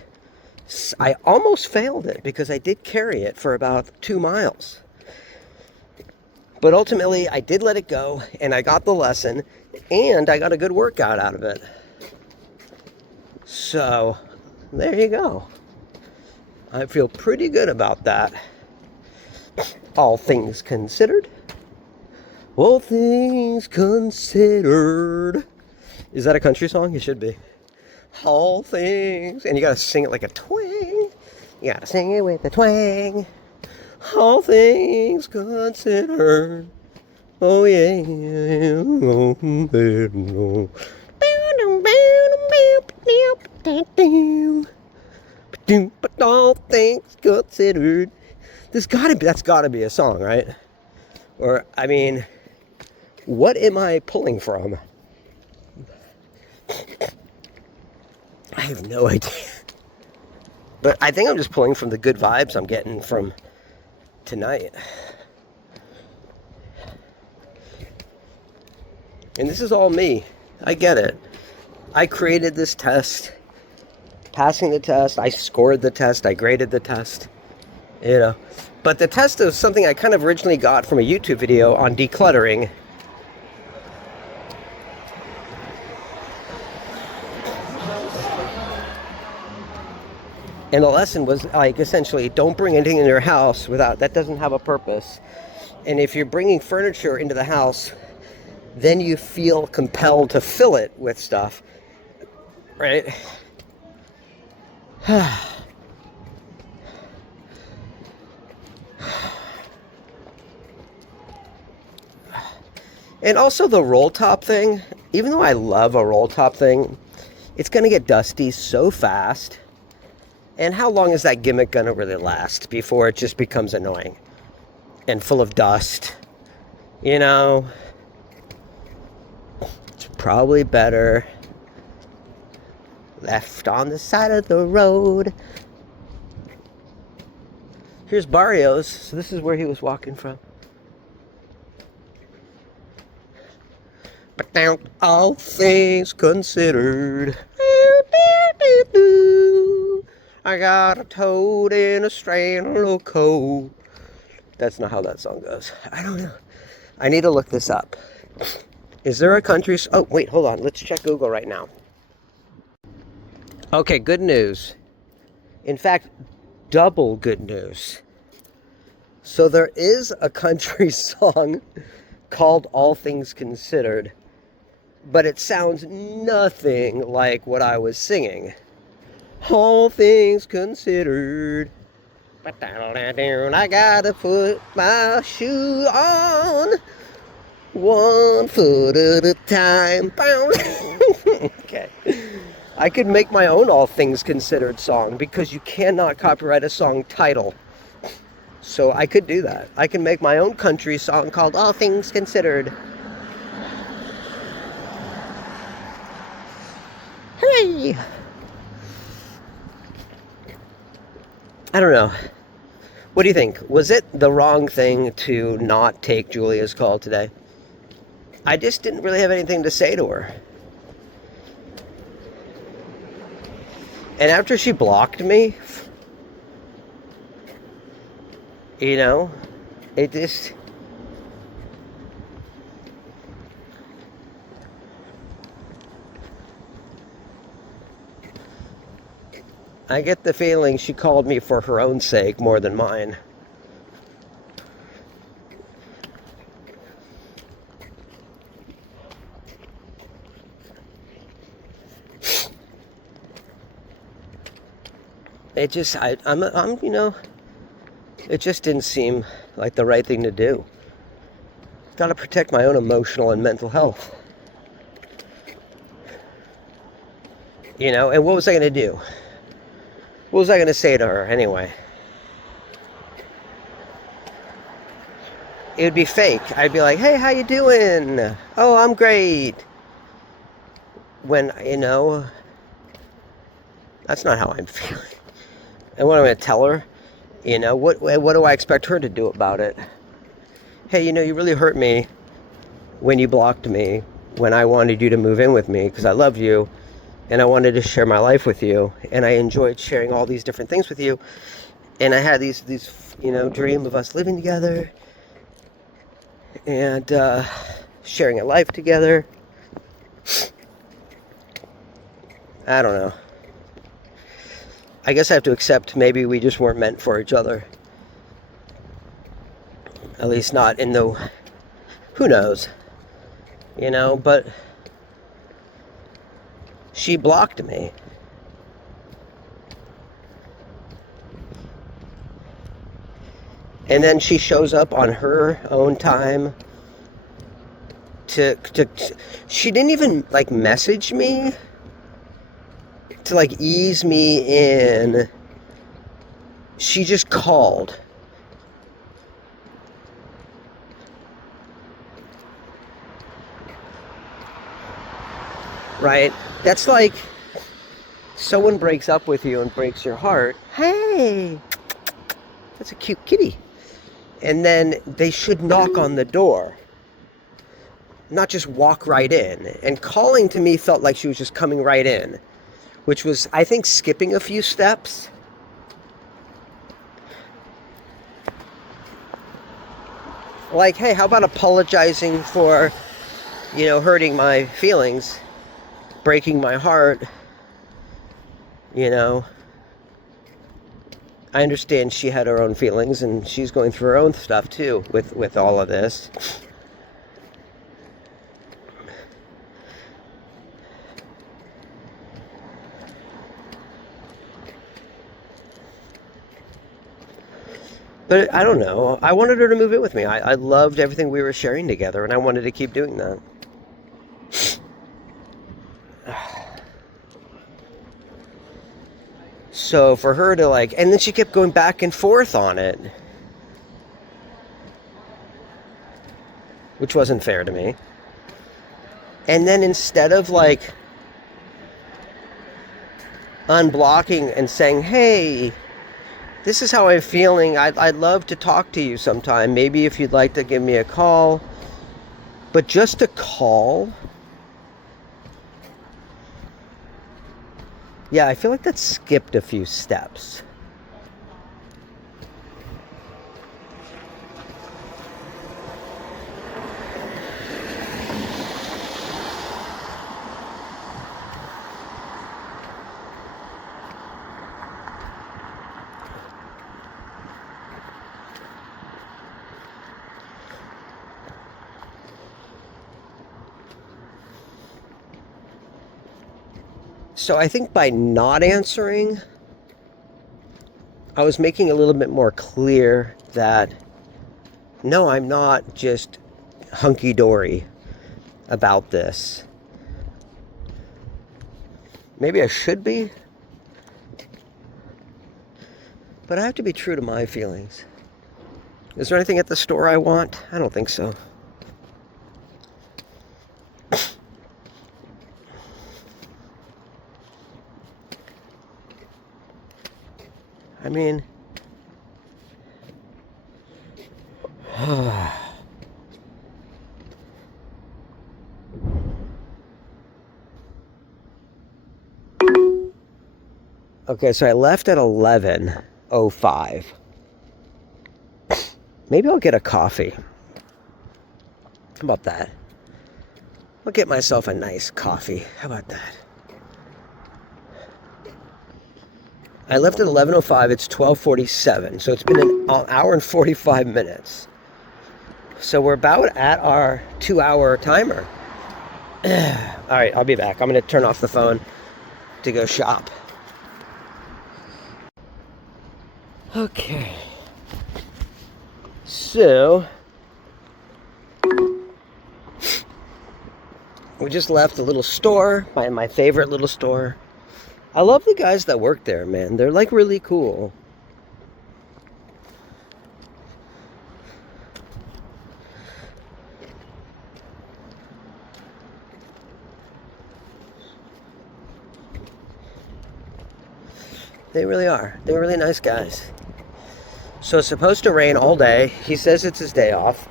I almost failed it because I did carry it for about 2 miles. But ultimately, I did let it go, and I got the lesson, and I got a good workout out of it. So, there you go. I feel pretty good about that. All things considered. All things considered. Is that a country song? It should be. All things. And you gotta sing it like a twang. You gotta sing it with a twang. All things considered. Oh yeah. But all things considered. That's gotta be a song, right? Or, I mean, what am I pulling from? I have no idea. But I think I'm just pulling from the good vibes I'm getting from tonight. And this is all me. I get it. I created this test. Passing the test. I scored the test. I graded the test. You know. But the test is something I kind of originally got from a YouTube video on decluttering. And the lesson was like, essentially, don't bring anything in your house that doesn't have a purpose. And if you're bringing furniture into the house, then you feel compelled to fill it with stuff, right? And also the roll top thing, even though I love a roll top thing, it's going to get dusty so fast. And how long is that gimmick going to really last before it just becomes annoying and full of dust? You know, it's probably better left on the side of the road. Here's Barrios. So this is where he was walking from. But now, all things considered, I got a toad in a strand of coal. That's not how that song goes. I don't know. I need to look this up. Is there a country... Oh, wait, hold on. Let's check Google right now. Okay, good news. In fact, double good news. So there is a country song called All Things Considered, but it sounds nothing like what I was singing. All things considered, I gotta put my shoe on, 1 foot at a time. Okay. I could make my own All Things Considered song because you cannot copyright a song title. So I could do that. I can make my own country song called All Things Considered. Hooray! I don't know. What do you think? Was it the wrong thing to not take Julia's call today? I just didn't really have anything to say to her. And after she blocked me, you know, it just... I get the feeling she called me for her own sake more than mine. it just, it just didn't seem like the right thing to do. Got to protect my own emotional and mental health. And what was I going to do? What was I going to say to her anyway? It would be fake. I'd be like, hey, how you doing? Oh, I'm great. When, that's not how I'm feeling. And what am I going to tell her? What do I expect her to do about it? Hey, you really hurt me when you blocked me, when I wanted you to move in with me because I loved you and I wanted to share my life with you and I enjoyed sharing all these different things with you. And I had these dream of us living together and sharing a life together. I don't know. I guess I have to accept maybe we just weren't meant for each other. At least not in the... Who knows? But she blocked me. And then she shows up on her own time to she didn't even message me to ease me in. She just called. Right? That's like someone breaks up with you and breaks your heart. Hey, that's a cute kitty. And then they should knock on the door, not just walk right in. And calling to me felt like she was just coming right in, which was, I think, skipping a few steps. Like, hey, how about apologizing for, hurting my feelings, breaking my heart, I understand she had her own feelings and she's going through her own stuff too with all of this. But I don't know. I wanted her to move in with me. I loved everything we were sharing together and I wanted to keep doing that. So for her to and then she kept going back and forth on it, which wasn't fair to me. And then instead of unblocking and saying, hey, this is how I'm feeling, I'd love to talk to you sometime, maybe if you'd like to give me a call, but just to call. Yeah, I feel like that skipped a few steps. So I think by not answering, I was making a little bit more clear that, no, I'm not just hunky-dory about this. Maybe I should be, but I have to be true to my feelings. Is there anything at the store I want? I don't think so. I mean, okay, so I left at 11:05. Maybe I'll get a coffee. How about that? I'll get myself a nice coffee. How about that? I left at 11:05. It's 12:47. So it's been an hour and 45 minutes. So we're about at our 2-hour timer. All right, I'll be back. I'm going to turn off the phone to go shop. Okay. So, we just left a little store, my favorite little store. I love the guys that work there, man. They're like really cool. They really are. They're really nice guys. So it's supposed to rain all day. He says it's his day off.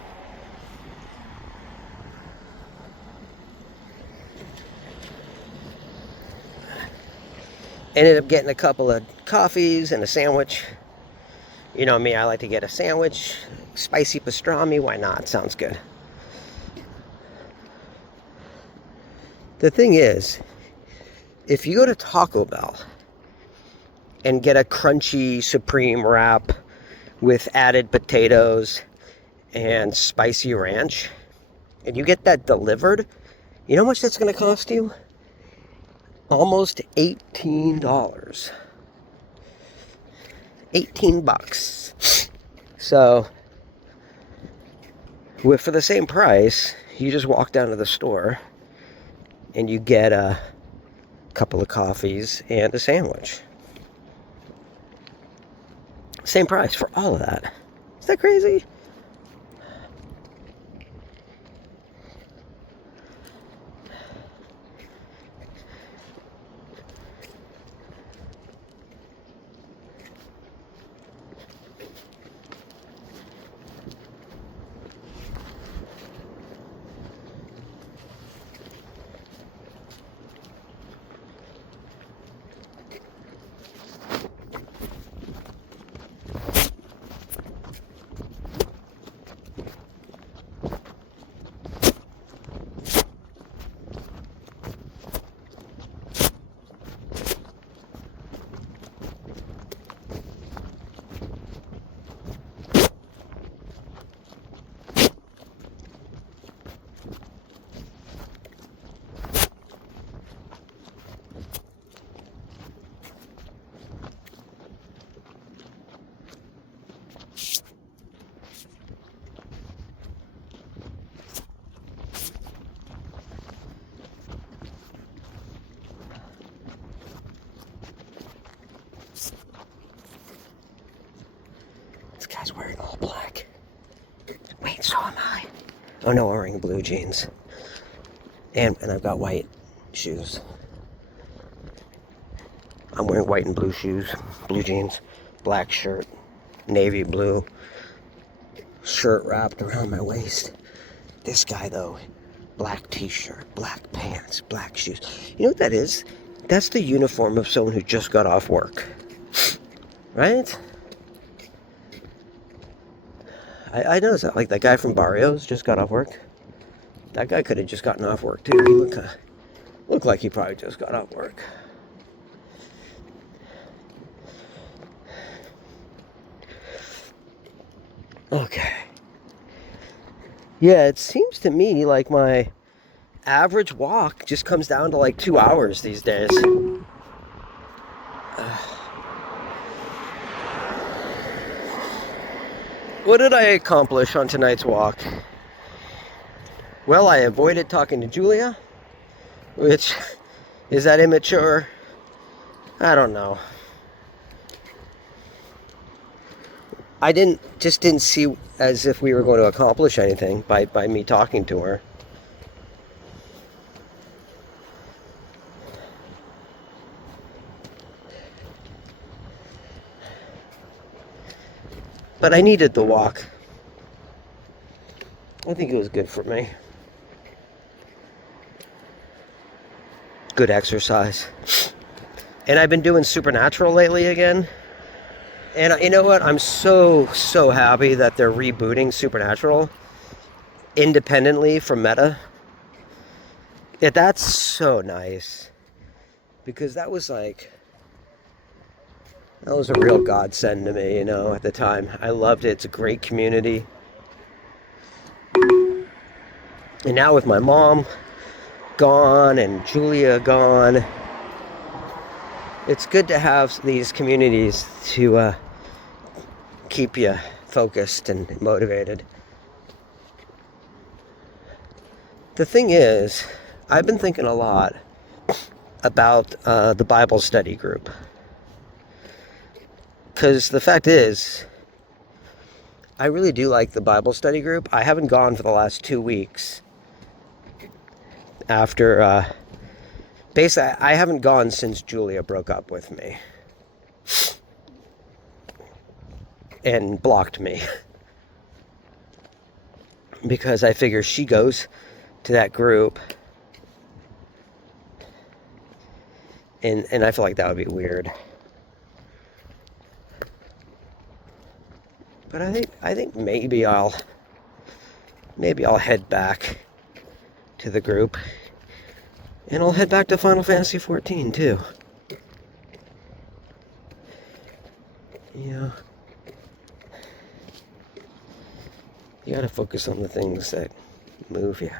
Ended up getting a couple of coffees and a sandwich. You know me, I like to get a sandwich. Spicy pastrami, why not? Sounds good. The thing is, if you go to Taco Bell and get a crunchy supreme wrap with added potatoes and spicy ranch, and you get that delivered, you know how much that's going to cost you? Almost $18. 18 bucks. So, for the same price, you just walk down to the store and you get a couple of coffees and a sandwich. Same price for all of that. Is that crazy? This guy's wearing all black. Wait, so am I. Oh no, I'm wearing blue jeans. And I've got white shoes. I'm wearing white and blue shoes, blue jeans, black shirt, navy blue shirt wrapped around my waist. This guy though, black t-shirt, black pants, black shoes. You know what that is? That's the uniform of someone who just got off work. Right? I noticed that, like that guy from Barrios just got off work. That guy could have just gotten off work too. He looked like he probably just got off work. Okay. Yeah, it seems to me like my average walk just comes down to like 2 hours these days. What did I accomplish on tonight's walk? Well, I avoided talking to Julia, which, is that immature? I don't know. I didn't see as if we were going to accomplish anything by me talking to her. But I needed the walk. I think it was good for me. Good exercise. And I've been doing Supernatural lately again. And you know what? I'm so happy that they're rebooting Supernatural independently from Meta. Yeah, that's so nice. Because that was a real godsend to me, you know, at the time. I loved it. It's a great community. And now with my mom gone and Julia gone, it's good to have these communities to keep you focused and motivated. The thing is, I've been thinking a lot about the Bible study group. Because the fact is, I really do like the Bible study group. I haven't gone for the last 2 weeks. After, basically, I haven't gone since Julia broke up with me. And blocked me. Because I figure she goes to that group. And I feel like that would be weird. But I think maybe I'll head back to the group. And I'll head back to Final Fantasy 14 too. You know, you gotta focus on the things that move you.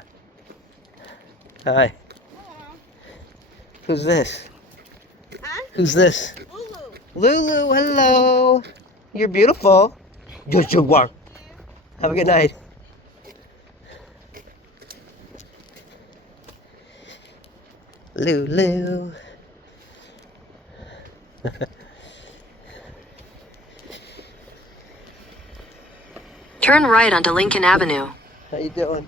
Hi. Hello. Who's this? Huh? Who's this? Lulu. Lulu, hello. You're beautiful. Yes, you are. Have a good night. Lulu. Turn right onto Lincoln Avenue. How you doing?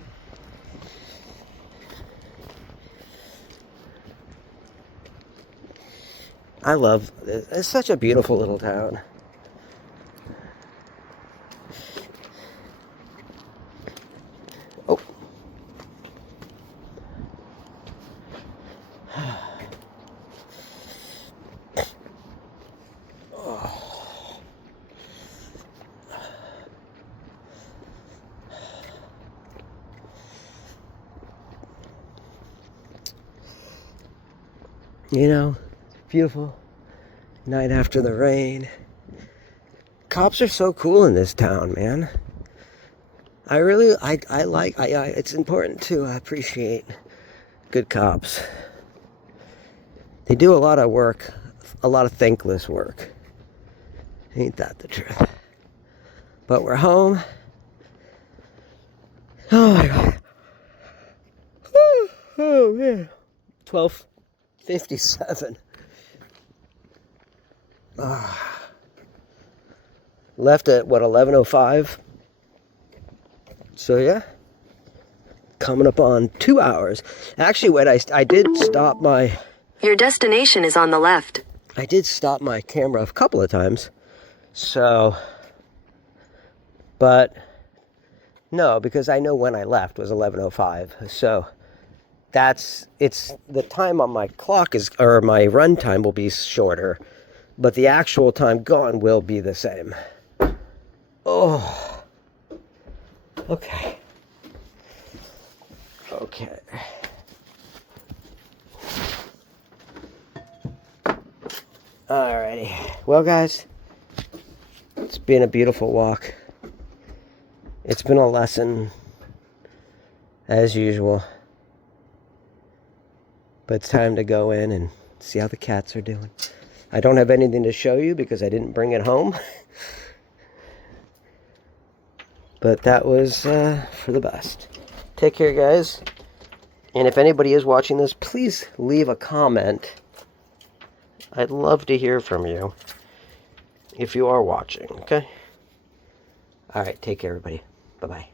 I love it. It's such a beautiful little town. Oh. Oh. You know, beautiful night after the rain. Cops are so cool in this town, man. I like, it's important to appreciate good cops. They do a lot of work, a lot of thankless work. Ain't that the truth? But we're home. Oh my God. Oh man. 12:57. Left at what, 11:05? So yeah, coming up on 2 hours. Actually, wait, I did stop my Your destination is on the left. I did stop my camera a couple of times. So, but no, because I know when I left was 11:05. So it's the time on my clock is, or my run time will be shorter, but the actual time gone will be the same. Oh, okay. Okay. Alrighty. Well, guys, it's been a beautiful walk. It's been a lesson, as usual. But it's time to go in and see how the cats are doing. I don't have anything to show you because I didn't bring it home. But that was for the best. Take care, guys. And if anybody is watching this, please leave a comment. I'd love to hear from you if you are watching, okay? All right, take care, everybody. Bye-bye.